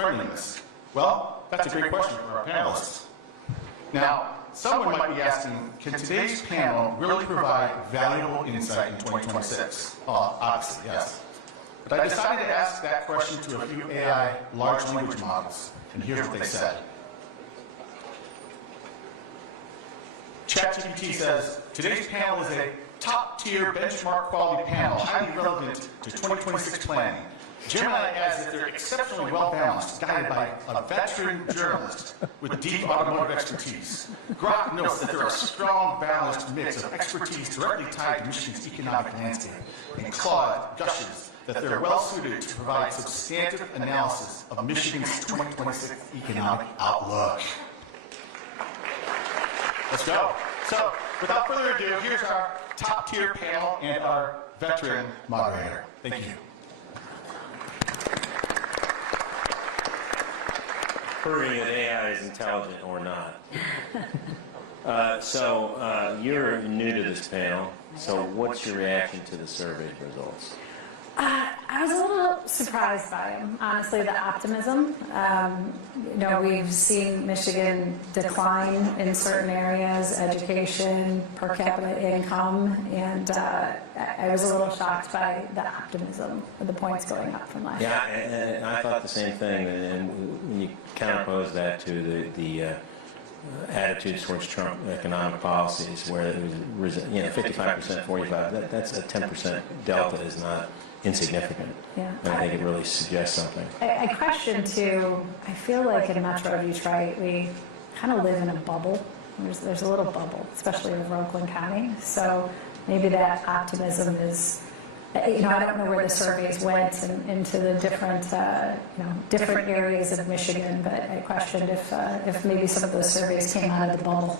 friendliness? Well, that's a great question for our panelists. Now, someone might be asking, can today's panel really provide valuable insight in 2026? Obviously, yes. But I decided to ask that question to a few AI large language models, and here's what they said. ChatGPT says, today's panel is a top-tier benchmark quality panel, highly relevant to 2026 planning. Gemini adds that they're exceptionally well-balanced, guided by a veteran journalist with deep automotive expertise. Grok notes that they're a strong, balanced mix of expertise directly tied to Michigan's economic landscape. And Claude gushes that they're well-suited to provide substantive analysis of Michigan's 2026 economic outlook. Let's go. So, without further ado, here's our top-tier panel and our veteran moderator. Thank you. Proving that AI is intelligent or not. You're new to this panel, so what's your reaction to the survey results? I was a little surprised by them, honestly, the optimism. We've seen Michigan decline in certain areas, education, per capita income, and I was a little shocked by the optimism of the points going up from last year. Yeah, and I thought the same thing, and when you counterpose that to the attitudes towards Trump economic policies, where it was 55%, 45%, that's a 10% delta is not insignificant. Yeah. And I think it really suggests something. I question too, I feel like in Metro Detroit, we kind of live in a bubble. There's a little bubble, especially over Oakland County. So maybe that optimism is, I don't know where the surveys went into the different areas of Michigan, but I questioned if maybe some of those surveys came out of the bubble.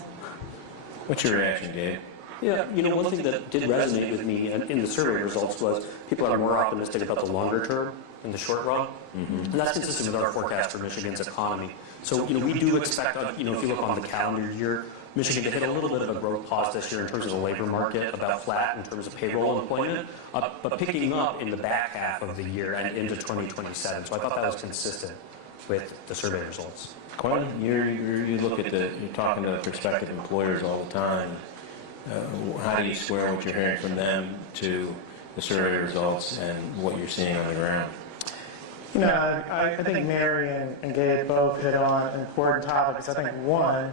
What's your reaction, Dave? Yeah, one thing that did resonate with me in the survey results was people are more optimistic about the longer term in the short run. Mm-hmm. And that's consistent with our forecast for Michigan's economy. So, we do expect, if you look on the calendar year, Michigan to hit a little bit of a growth pause this year in terms of the labor market, about flat in terms of payroll employment, but picking up in the back half of the year and into 2027. So I thought that was consistent with the survey results. Quinn, you look at you're talking to prospective employers all the time. How do you square what you're hearing from them to the survey results and what you're seeing on the ground? I think Mary and Gabe both hit on important topics. I think one,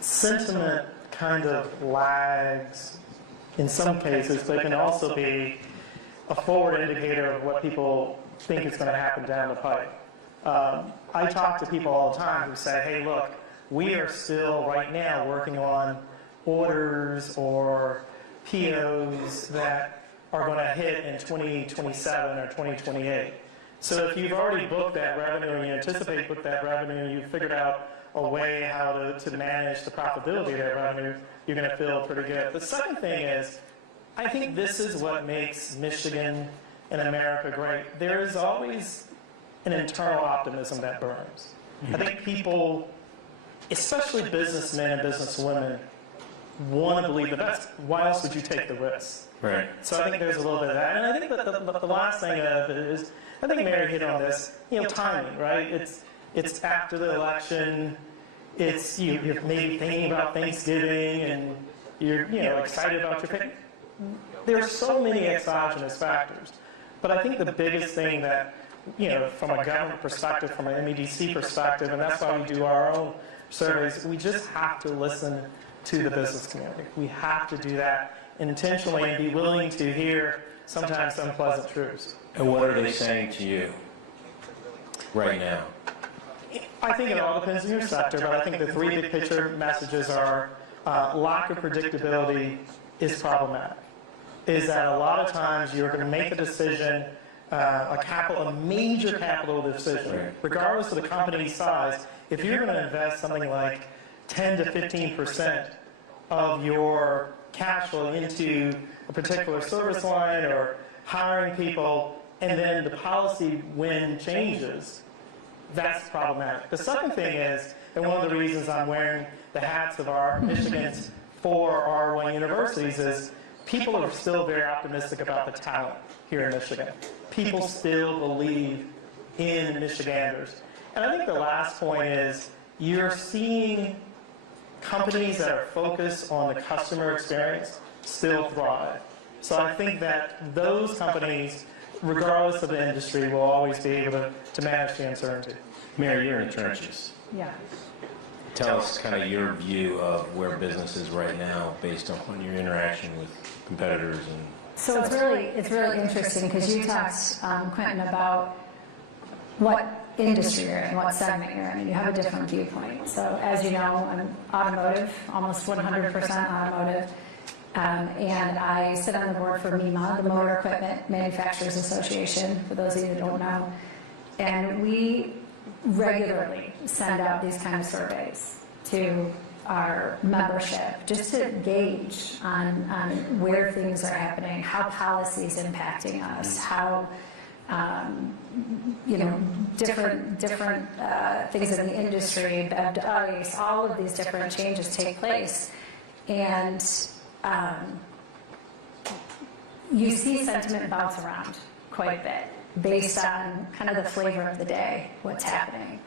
sentiment kind of lags in some cases, but it can also be a forward indicator of what people think is going to happen down the pipe. I talk to people all the time who say, hey, look, we are still right now working on orders or POs that are going to hit in 2027 or 2028. So if you've already booked that revenue and you anticipate book that revenue and you've figured out a way how to manage the profitability of that revenue, you're going to feel pretty good. The second thing is, I think this is what makes Michigan and America great. There is always an internal optimism that burns. I think people, especially businessmen and businesswomen, want to believe the best. Why else would you take the risk? Right. So I think there's a little bit of that. And I think that the last thing is, I think Mary hit on this, timing, right? It's after the election. It's you're maybe thinking about Thanksgiving and you're excited about your pay. There's so many exogenous factors. But I think the biggest thing that, from a government perspective, from an MEDC perspective, and that's why we do our own surveys, we just have to listen to the business community. We have to do that intentionally and be willing to hear sometimes unpleasant truths. And what are they saying to you right now? I think it all depends on your sector, but I think the three big picture messages are lack of predictability is problematic. Is that a lot of times you're going to make a decision, a major capital decision, regardless of the company size. If you're going to invest something like 10 to 15% of your cash flow into a particular service line or hiring people, and then the policy when changes, that's problematic. The second thing is, and one of the reasons I'm wearing the hats of our Michigan's 4 R1 universities is, people are still very optimistic about the talent here in Michigan. People still believe in Michiganders. And I think the last point is you're seeing companies that are focused on the customer experience still thrive. So I think that those companies, regardless of the industry, will always be able to manage the uncertainty. Mary, you're in the trenches. Yeah. Tell us kind of your view of where business is right now based on your interaction with competitors and. So it's really interesting because you talked, Quentin, about what industry you're in, what segment you're in, and you have a different viewpoint. So as you know, I'm automotive, almost 100% automotive, and I sit on the board for MEMA, the Motor Equipment Manufacturers Association, for those of you that don't know, and we regularly send out these kind of surveys to our membership just to gauge on where things are happening, how policy is impacting us, how different things in the industry, BEV to ICE, all of these different changes take place, and you see sentiment bounce around quite a bit based on kind of the flavor of the day, what's happening.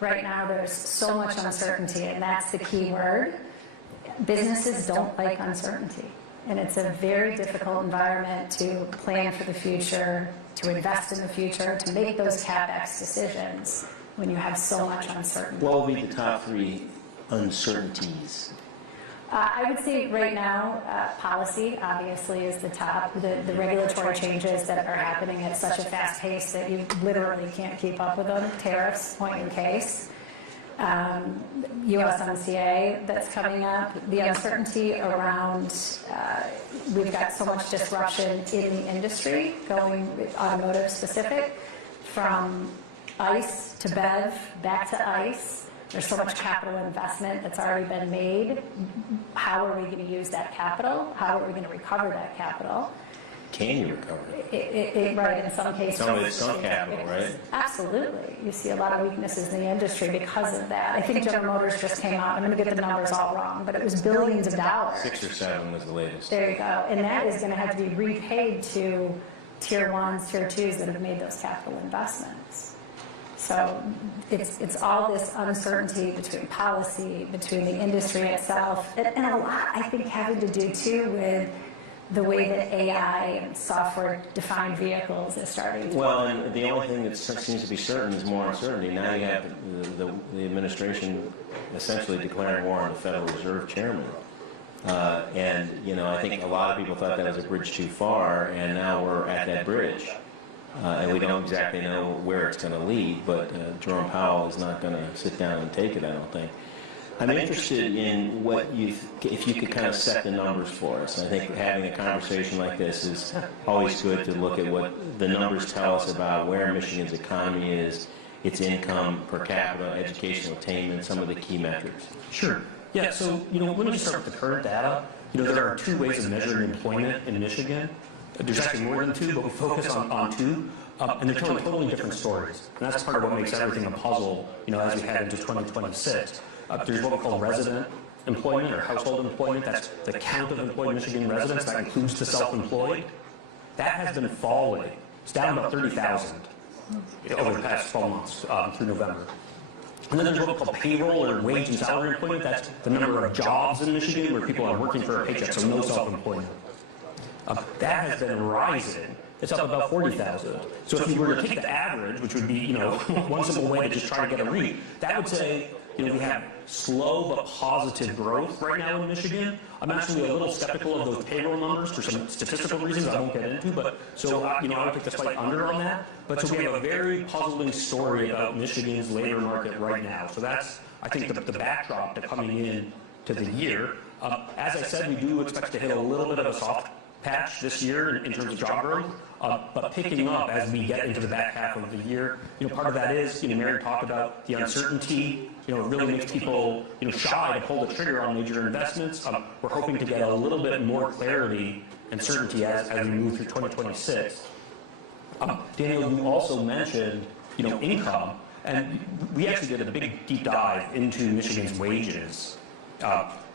Right now, there's so much uncertainty, and that's the key word. Businesses don't like uncertainty, and it's a very difficult environment to plan for the future, to invest in the future, to make those CapEx decisions when you have so much uncertainty. What will be the top 3 uncertainties? I would say right now, policy obviously is the top. The regulatory changes that are happening at such a fast pace that you literally can't keep up with them. Tariffs, point in case. USMCA that's coming up. The uncertainty around, we've got so much disruption in the industry, going automotive specific, from ICE to BEV, back to ICE. There's so much capital investment that's already been made. How are we going to use that capital? How are we going to recover that capital? Can you recover it? Right, in some cases. Some of it's sunk capital, right? Absolutely. You see a lot of weaknesses in the industry because of that. I think General Motors just came out, I'm going to get the numbers all wrong, but it was billions of dollars. 6 or 7 was the latest. There you go. And that is going to have to be repaid to tier 1s, tier 2s that have made those capital investments. So it's all this uncertainty between policy, between the industry itself, and a lot, I think, having to do, too, with the way that AI and software-defined vehicles is starting to Well, and the only thing that seems to be certain is more uncertainty. Now you have the administration essentially declaring war on the Federal Reserve Chairman. And, I think a lot of people thought that was a bridge too far, and now we're at that bridge. And we don't exactly know where it's going to lead, but Jerome Powell is not going to sit down and take it, I don't think. I'm interested in if you could kind of set the numbers for us. I think having a conversation like this is always good to look at what the numbers tell us about where Michigan's economy is, its income per capita, educational attainment, some of the key metrics. Sure. Yeah, so, let me start with the current data. There are 2 ways of measuring employment in Michigan. There's actually more than 2, but we focus on 2, and they're telling totally different stories. And that's part of what makes everything a puzzle, as we head into 2026. There's what we call resident employment or household employment. That's the count of employed Michigan residents. That includes the self-employed. That has been falling. It's down about 30,000 over the past 12 months through November. And then there's what we call payroll or wage and salary employment. That's the number of jobs in Michigan where people are working for a paycheck, so no self-employment. That has been rising. It's up about 40,000. So if you were to take the average, which would be, one simple way to just try to get a read, that would say, we have slow but positive growth right now in Michigan. I'm actually a little skeptical of those payroll numbers for some statistical reasons I won't get into, but so, I would take the slight under on that. But so we have a very puzzling story about Michigan's labor market right now. So that's, I think, the backdrop to coming in to the year. As I said, we do expect to hit a little bit of a soft patch this year in terms of job growth, but picking up as we get into the back half of the year. Part of that is, Mary talked about the uncertainty. It really makes people, shy to pull the trigger on major investments. We're hoping to get a little bit more clarity and certainty as we move through 2026. Daniel, you also mentioned, income, and we actually did a big deep dive into Michigan's wages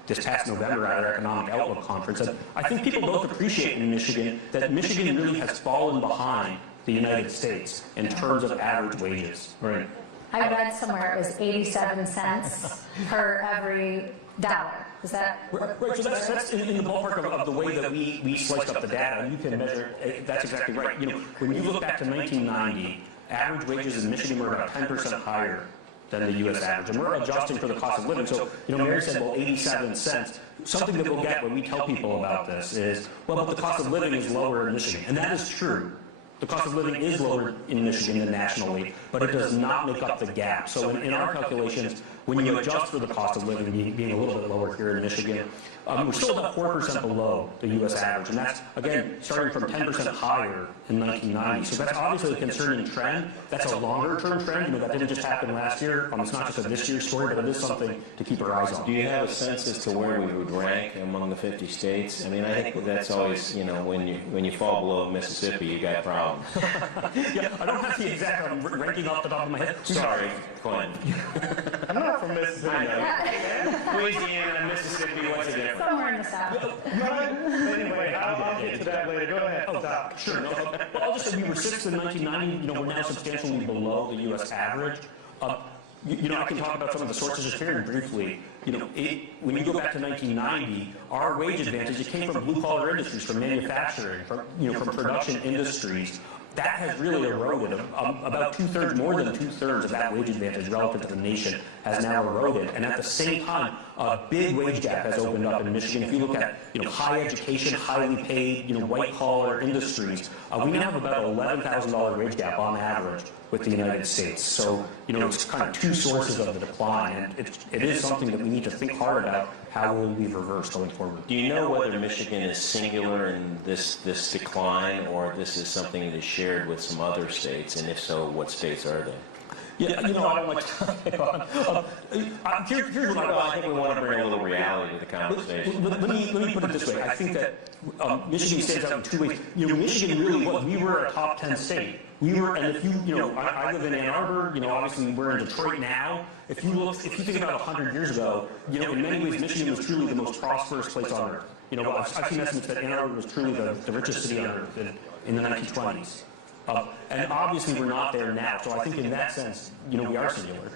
this past November at our Economic Outlook Conference. And I think people both appreciate in Michigan that Michigan really has fallen behind the United States in terms of average wages. Right. I read somewhere it was 87 cents per every dollar. Is that? Right, so that's in the ballpark of the way that we sliced up the data. You can measure, that's exactly right. You know, when you look back to 1990, average wages in Michigan were about 10% higher than the U.S. average. And we're adjusting for the cost of living. So, you know, Mary said, well, 87 cents. Something that we'll get when we tell people about this is, well, but the cost of living is lower in Michigan. And that is true. The cost of living is lower in Michigan than nationally, but it does not make up the gap. So in our calculations, when you adjust for the cost of living being a little bit lower here in Michigan, we're still about 4% below the U.S. average. And that's, again, starting from 10% higher in 1990. So that's obviously a concerning trend. That's a longer-term trend. You know, that didn't just happen last year. It's not just a this year's story, but it is something to keep our eyes on. Do you have a sense as to where we would rank among the 50 states? I mean, I think that's always, you know, when you fall below Mississippi, you got problems. Yeah, I don't have the exact ranking off the top of my head. Sorry, Glenn. I'm not from Mississippi. Louisiana, Mississippi, what's the difference? Somewhere in the South. Anyway, I'll get to that later. Go ahead, Doc. Sure. No, well, I'll just say we were sixth in 1990. You know, we're now substantially below the U.S. average. You know, I can talk about some of the sources just very briefly. You know, when you go back to 1990, our wage advantage, it came from blue-collar industries, from manufacturing, from production industries. That has really eroded. About two-thirds, more than two-thirds of that wage advantage relative to the nation has now eroded. And at the same time, a big wage gap has opened up in Michigan. If you look at, you know, high education, highly paid, you know, white-collar industries, we now have about an $11,000 wage gap on average with the United States. So, you know, it's kind of two sources of the decline. And it is something that we need to think hard about. How will we reverse going forward? Do you know whether Michigan is singular in this decline, or this is something that is shared with some other states? And if so, what states are they? Yeah, you know, I don't like to pick on. Here's what I think we want to bring a little reality to the conversation. Let me put it this way. I think that Michigan stands out in two ways. You know, Michigan really was. We were a top 10 state. We were, and if you know, I live in Ann Arbor. You know, obviously we're in Detroit now. If you think about 100 years ago, you know, in many ways, Michigan was truly the most prosperous place on earth. You know, I've seen estimates that Ann Arbor was truly the richest city on earth in the 1920s. And obviously we're not there now. So I think in that sense, you know, we are singular.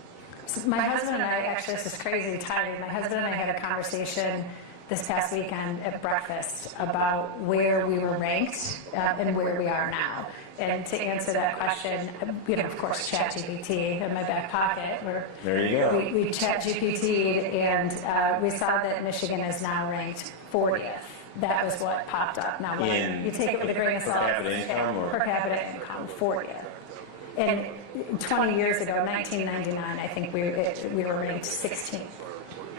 My husband and I, actually, this is crazy timing. My husband and I had a conversation this past weekend at breakfast about where we were ranked and where we are now. And to answer that question, you know, of course, ChatGPT in my back pocket. There you go. We ChatGPT'd, and we saw that Michigan is now ranked 40th. That was what popped up. Now, you take it with a grain of salt. Per capita income, 40th. And 20 years ago, 1999, I think we were ranked 16th.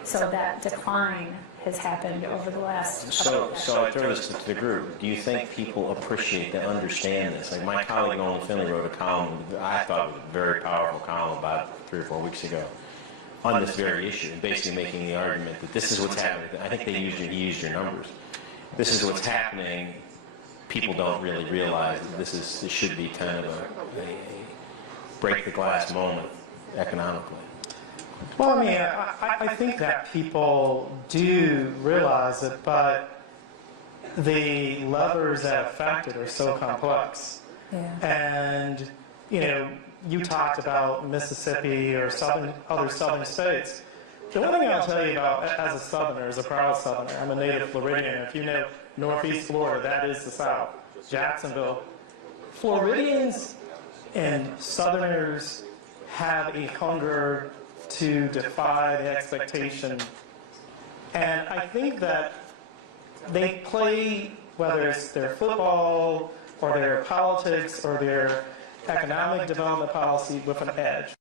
So that decline has happened over the last So I throw this to the group. Do you think people appreciate and understand this? Like my colleague Nolan Finley wrote a column, I thought was a very powerful column about 3 or 4 weeks ago on this very issue, basically making the argument that this is what's happening. I think he used your numbers. This is what's happening. People don't really realize that this should be kind of a break the glass moment economically. Well, I mean, I think that people do realize it, but the levers that affect it are so complex. Yeah. And, you know, you talked about Mississippi or other southern states. The one thing I'll tell you about as a southerner, as a proud southerner, I'm a native Floridian. If you know Northeast Florida, that is the South, Jacksonville. Floridians and southerners have a hunger to defy the expectation. And I think that they play, whether it's their football or their politics or their economic development policy, with an edge.